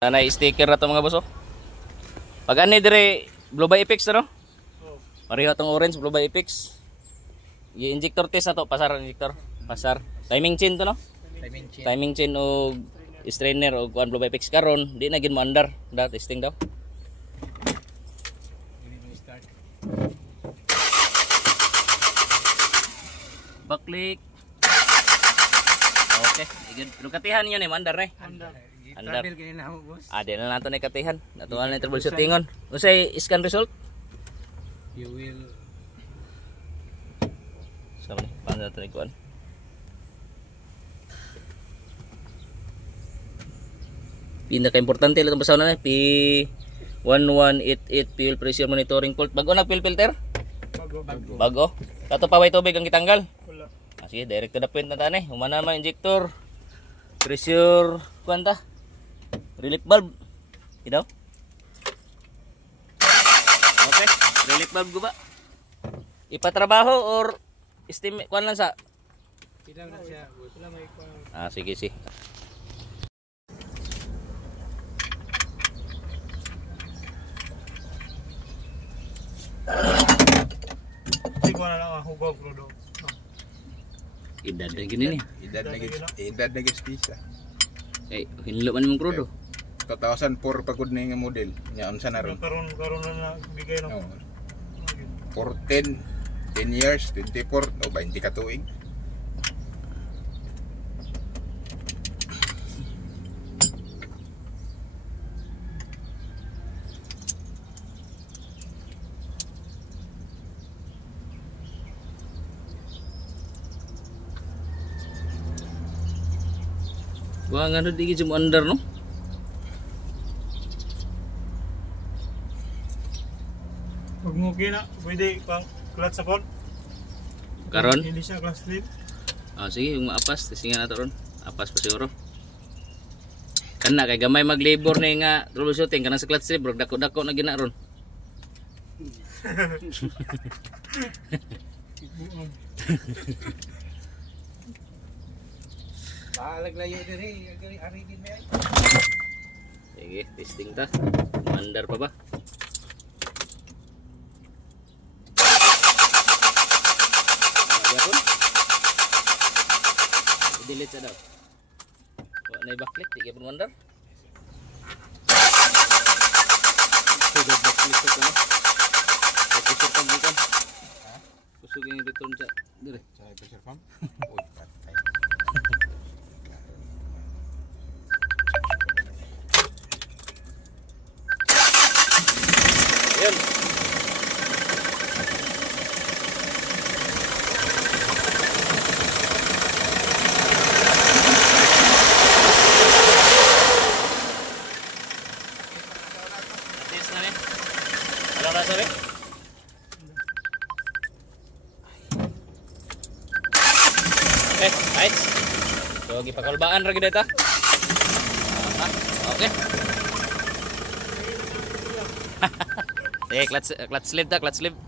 Nanay sticker na to mga boss. Pag ani dire Blue by Apex no? Pareho tong orange Blue by Apex. I-injector test na to, pasar injector. Pasar. Timing chain to no? Timing chain o strainer o kuan Blue by Apex karon, di na gid mo under. Da testing daw. Backlick. Okay, good. Lukatihan niyo ni mandar eh. Andar. Di na nato ni katihan. Natuan na troubleshootingon. Unsay scan result? You will Sama ni, paano nato ni kuan? Pinaka-importante lang itong basaw na P1188 fuel pressure monitoring port. Bago na fuel filter? Bago. Kato pa way tubig ang gitanggal? wala. Sige, direct to the point na tani. Humana man injector. Pressure kuan ta? Relief valve. Ito? Okay, relief valve ko ba? Ipatrabaho or steam kuan lang sa? Ilang na siya. Wala may Sige. Siguro na lang hugog do. Idad na gini ni. Edad na gistisa. Hinlo man mong krudo. 2004 pagod na yung model. Nya unsa na ron? Karon na bigay no. For 10 years, 24 o 20 ka tuig. Wah, ngano di gid mo under no? Pag mo kina, pwede pang clutch support. Karon? Hindi siya clutch slip. Sige, yung maapas, tisingan nato ron. Apas pa siguro. Kana kay gamay mag-labor ni nga troubleshooting kana sa clutch strip, bro, dako-dako na gina ron. Balag layo diri, ari din may. Sige, testing ta. Mandar pa ba? Yapon. I-delete sa daw. Wala na i-backlick, di ka pun mandar. Sudah backlick sa ito no? Kusog pang bukan. Kusog yung return sa dire. Sa pressure pump. Yan. Test na ni. Alam na sabi? Okay, right. So, gipakalbaan ra gid ta. Okay. Clutch sleeve ta, clutch sleeve.